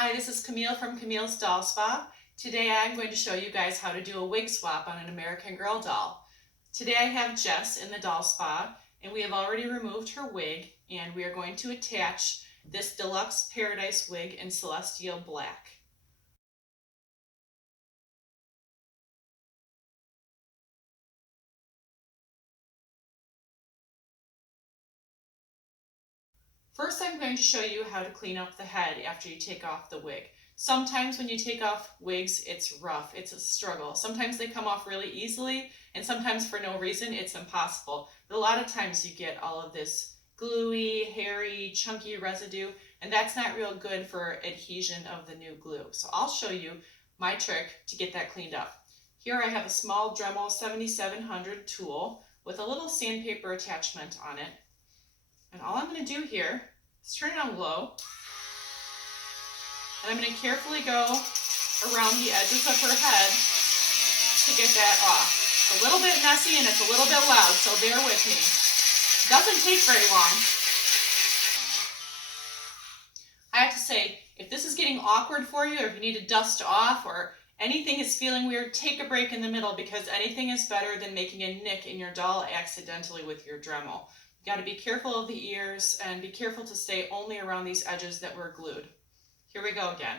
Hi, this is Camille from Camille's Doll Spa. Today I'm going to show you guys how to do a wig swap on an American Girl doll. Today I have Jess in the doll spa and we have already removed her wig and we are going to attach this deluxe paradise wig in celestial black. First, I'm going to show you how to clean up the head after you take off the wig. Sometimes when you take off wigs, it's rough, it's a struggle. Sometimes they come off really easily, and sometimes for no reason, it's impossible. But a lot of times you get all of this gluey, hairy, chunky residue, and that's not real good for adhesion of the new glue. So I'll show you my trick to get that cleaned up. Here I have a small Dremel 7700 tool with a little sandpaper attachment on it. And all I'm going to do here is turn it on low, and I'm going to carefully go around the edges of her head to get that off. It's a little bit messy and it's a little bit loud, so bear with me. It doesn't take very long. I have to say, if this is getting awkward for you, or if you need to dust off, or anything is feeling weird, take a break in the middle, because anything is better than making a nick in your doll accidentally with your Dremel. You got to be careful of the ears and be careful to stay only around these edges that were glued. Here we go again.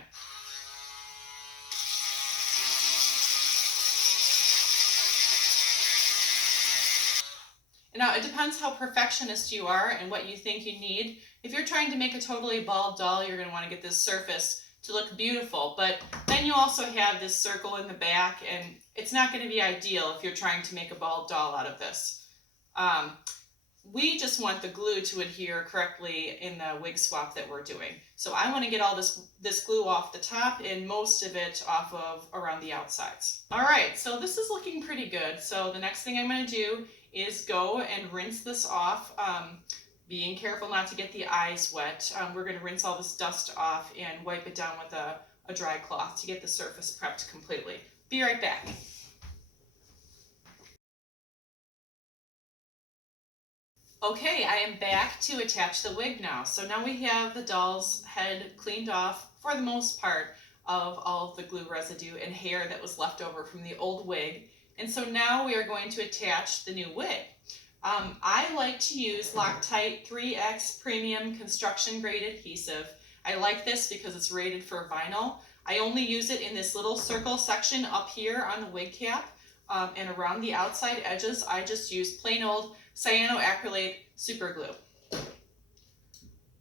Now, it depends how perfectionist you are and what you think you need. If you're trying to make a totally bald doll, you're going to want to get this surface to look beautiful, but then you also have this circle in the back, and it's not going to be ideal if you're trying to make a bald doll out of this. We just want the glue to adhere correctly in the wig swap that we're doing. So I want to get all this glue off the top and most of it off of around the outsides. All right, so this is looking pretty good. So the next thing I'm going to do is go and rinse this off, being careful not to get the eyes wet. We're going to rinse all this dust off and wipe it down with a dry cloth to get the surface prepped completely. Be right back. Okay, I am back to attach the wig now. So now we have the doll's head cleaned off for the most part of all of the glue residue and hair that was left over from the old wig. And so now we are going to attach the new wig. I like to use Loctite 3X Premium Construction Grade Adhesive. I like this because it's rated for vinyl. I only use it in this little circle section up here on the wig cap. And around the outside edges, I just use plain old cyanoacrylate super glue.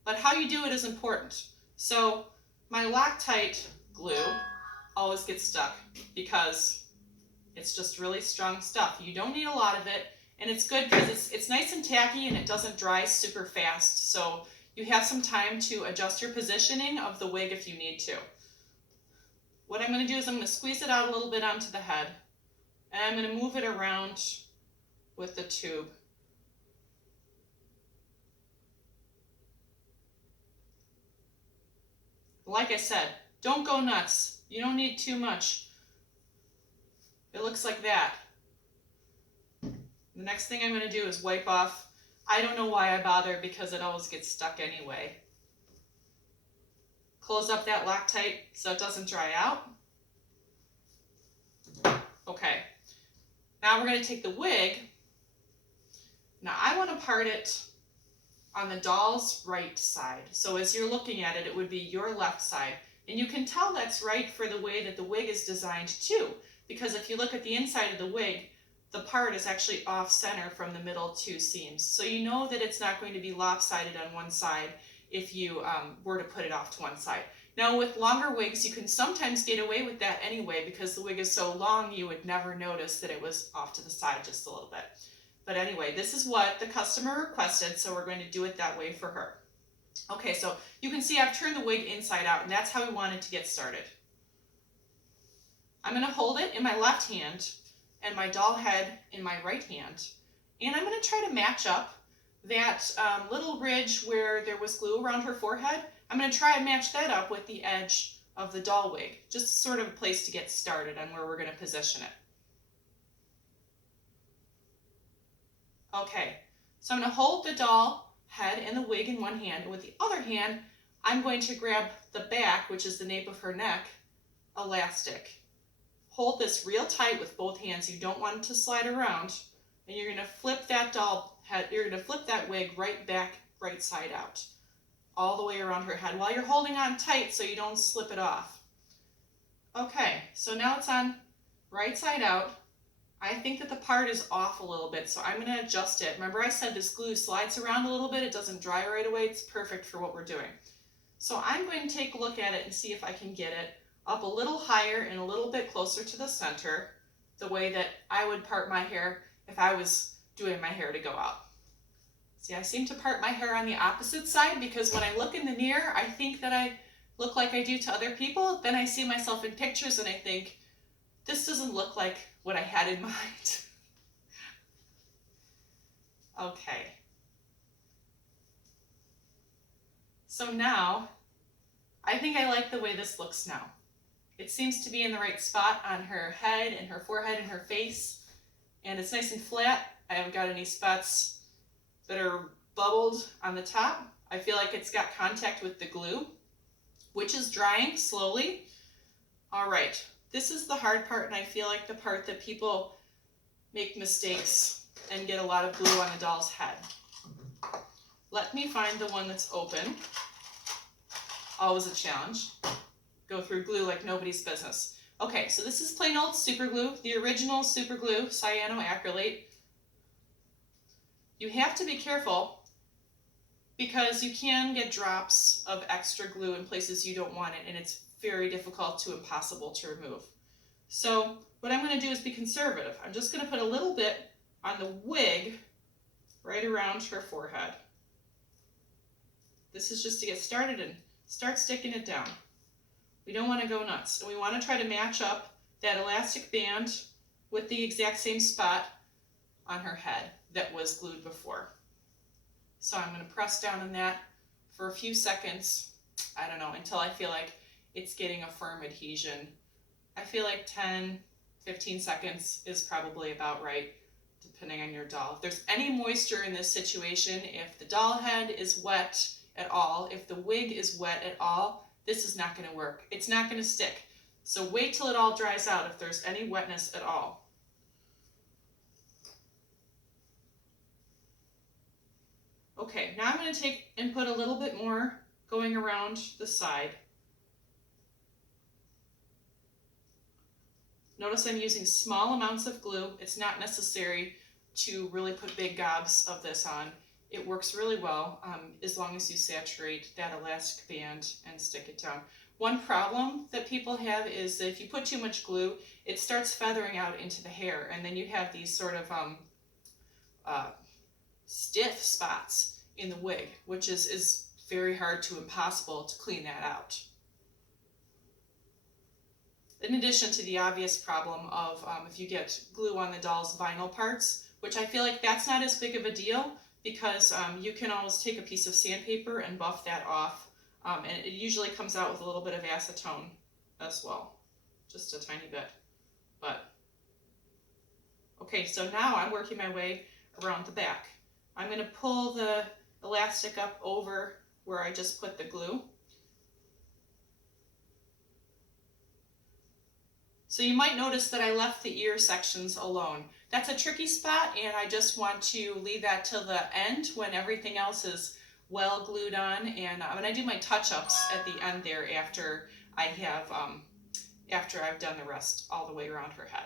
But how you do it is important. So my Loctite glue always gets stuck because it's just really strong stuff. You don't need a lot of it, and it's good because it's nice and tacky and it doesn't dry super fast. So you have some time to adjust your positioning of the wig if you need to. What I'm going to do is I'm going to squeeze it out a little bit onto the head, and I'm going to move it around with the tube. Like I said, don't go nuts. You don't need too much. It looks like that. The next thing I'm going to do is wipe off. I don't know why I bother, because it always gets stuck anyway. Close up that Loctite so it doesn't dry out. Okay. Now we're going to take the wig. Now I want to part it on the doll's right side. So as you're looking at it, it would be your left side. And you can tell that's right for the way that the wig is designed too. Because if you look at the inside of the wig, the part is actually off center from the middle two seams. So you know that it's not going to be lopsided on one side if you were to put it off to one side. Now with longer wigs, you can sometimes get away with that anyway, because the wig is so long you would never notice that it was off to the side just a little bit. But anyway, this is what the customer requested, so we're going to do it that way for her. Okay, so you can see I've turned the wig inside out, and that's how we wanted to get started. I'm going to hold it in my left hand and my doll head in my right hand, and I'm going to try to match up that little ridge where there was glue around her forehead. I'm going to try and match that up with the edge of the doll wig, just sort of a place to get started on where we're going to position it. Okay, so I'm going to hold the doll head and the wig in one hand, and with the other hand, I'm going to grab the back, which is the nape of her neck, elastic. Hold this real tight with both hands. You don't want it to slide around. And you're going to flip that doll head, you're going to flip that wig right back, right side out, all the way around her head while you're holding on tight so you don't slip it off. Okay, so now it's on right side out. I think that the part is off a little bit, so I'm going to adjust it. Remember I said this glue slides around a little bit. It doesn't dry right away. It's perfect for what we're doing. So I'm going to take a look at it and see if I can get it up a little higher and a little bit closer to the center, the way that I would part my hair if I was doing my hair to go out. See, I seem to part my hair on the opposite side because when I look in the mirror, I think that I look like I do to other people. Then I see myself in pictures and I think, this doesn't look like what I had in mind. Okay. So now, I think I like the way this looks now. It seems to be in the right spot on her head and her forehead and her face. And it's nice and flat. I haven't got any spots that are bubbled on the top. I feel like it's got contact with the glue, which is drying slowly. All right. This is the hard part, and I feel like the part that people make mistakes and get a lot of glue on the doll's head. Let me find the one that's open. Always a challenge. Go through glue like nobody's business. Okay, so this is plain old super glue, the original super glue, cyanoacrylate. You have to be careful because you can get drops of extra glue in places you don't want it, and it's very difficult to impossible to remove. So what I'm going to do is be conservative. I'm just going to put a little bit on the wig right around her forehead. This is just to get started and start sticking it down. We don't want to go nuts, and we want to try to match up that elastic band with the exact same spot on her head that was glued before. So I'm going to press down on that for a few seconds, I don't know, until I feel like it's getting a firm adhesion. I feel like 10, 15 seconds is probably about right, depending on your doll. If there's any moisture in this situation, if the doll head is wet at all, if the wig is wet at all, this is not going to work. It's not going to stick. So wait till it all dries out if there's any wetness at all. Okay, now I'm going to take and put a little bit more going around the side. Notice I'm using small amounts of glue. It's not necessary to really put big gobs of this on. It works really well as long as you saturate that elastic band and stick it down. One problem that people have is that if you put too much glue, it starts feathering out into the hair, and then you have these sort of stiff spots in the wig, which is very hard to impossible to clean that out. In addition to the obvious problem of if you get glue on the doll's vinyl parts, which I feel like that's not as big of a deal because you can always take a piece of sandpaper and buff that off, and it usually comes out with a little bit of acetone as well, just a tiny bit. But okay, so now I'm working my way around the back. I'm going to pull the elastic up over where I just put the glue. So you might notice that I left the ear sections alone. That's a tricky spot, and I just want to leave that till the end when everything else is well glued on, and when I do my touch-ups at the end there after I've done the rest all the way around her head.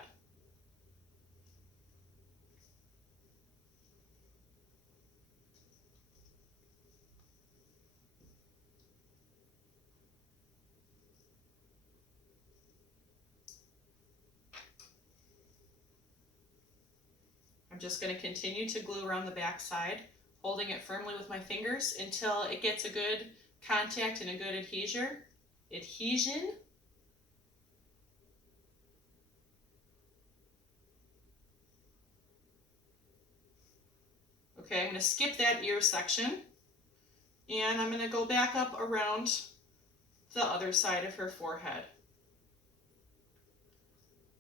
I'm just going to continue to glue around the back side, holding it firmly with my fingers until it gets a good contact and a good adhesion. Okay, I'm going to skip that ear section, and I'm going to go back up around the other side of her forehead.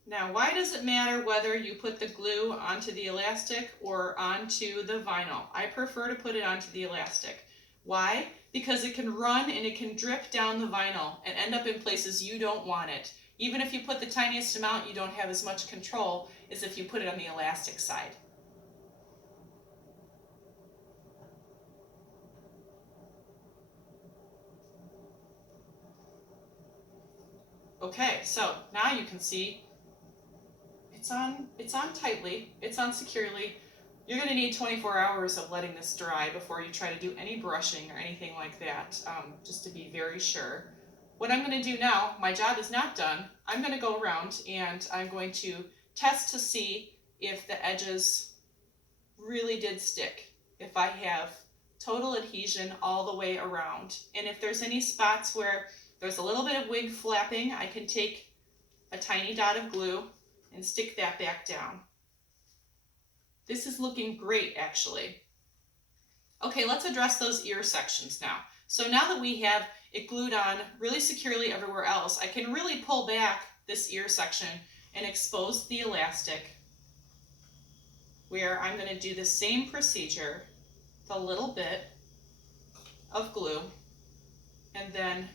Now, why does it matter whether you put the glue onto the elastic or onto the vinyl? I prefer to put it onto the elastic. Why? Because it can run and it can drip down the vinyl and end up in places you don't want it. Even if you put the tiniest amount, you don't have as much control as if you put it on the elastic side. Okay, so now you can see it's on tightly, it's on securely. You're going to need 24 hours of letting this dry before you try to do any brushing or anything like that, just to be very sure. What I'm going to do now, my job is not done. I'm going to go around and I'm going to test to see if the edges really did stick, if I have total adhesion all the way around. And if there's any spots where there's a little bit of wig flapping, I can take a tiny dot of glue and stick that back down. This is looking great, actually. Okay, let's address those ear sections now. So now that we have it glued on really securely everywhere else, I can really pull back this ear section and expose the elastic, where I'm going to do the same procedure with a little bit of glue, and then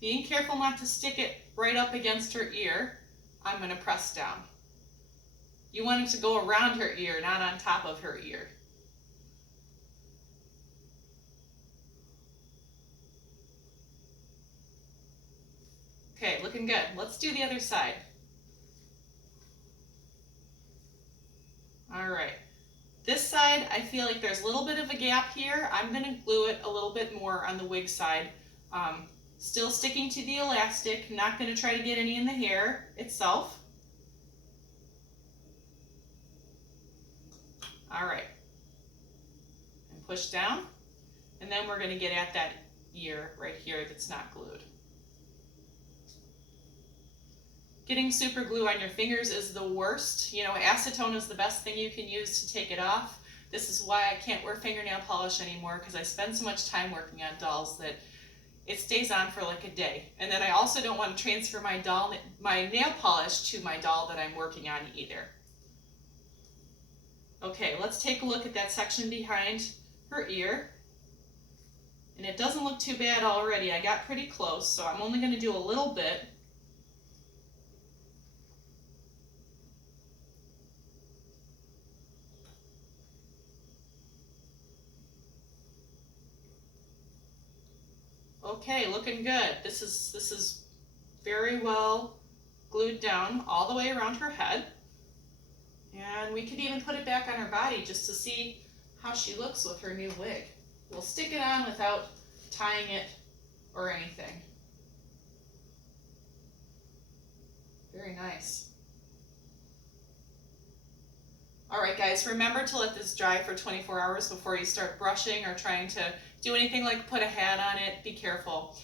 being careful not to stick it right up against her ear, I'm going to press down. You want it to go around her ear, not on top of her ear. Okay, looking good. Let's do the other side. All right. This side, I feel like there's a little bit of a gap here. I'm going to glue it a little bit more on the wig side. Still sticking to the elastic, not going to try to get any in the hair itself. All right. And push down. And then we're going to get at that ear right here that's not glued. Getting super glue on your fingers is the worst. You know, acetone is the best thing you can use to take it off. This is why I can't wear fingernail polish anymore, because I spend so much time working on dolls that it stays on for like a day. And then I also don't want to transfer my nail polish to my doll that I'm working on either. Okay, let's take a look at that section behind her ear. And it doesn't look too bad already. I got pretty close, so I'm only going to do a little bit. Okay, looking good. This is very well glued down all the way around her head. And we could even put it back on her body just to see how she looks with her new wig. We'll stick it on without tying it or anything. Very nice. All right, guys, remember to let this dry for 24 hours before you start brushing or trying to do anything like put a hat on it. Be careful.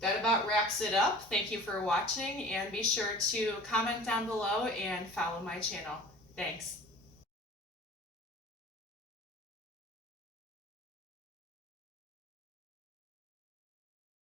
That about wraps it up. Thank you for watching, and be sure to comment down below and follow my channel. Thanks.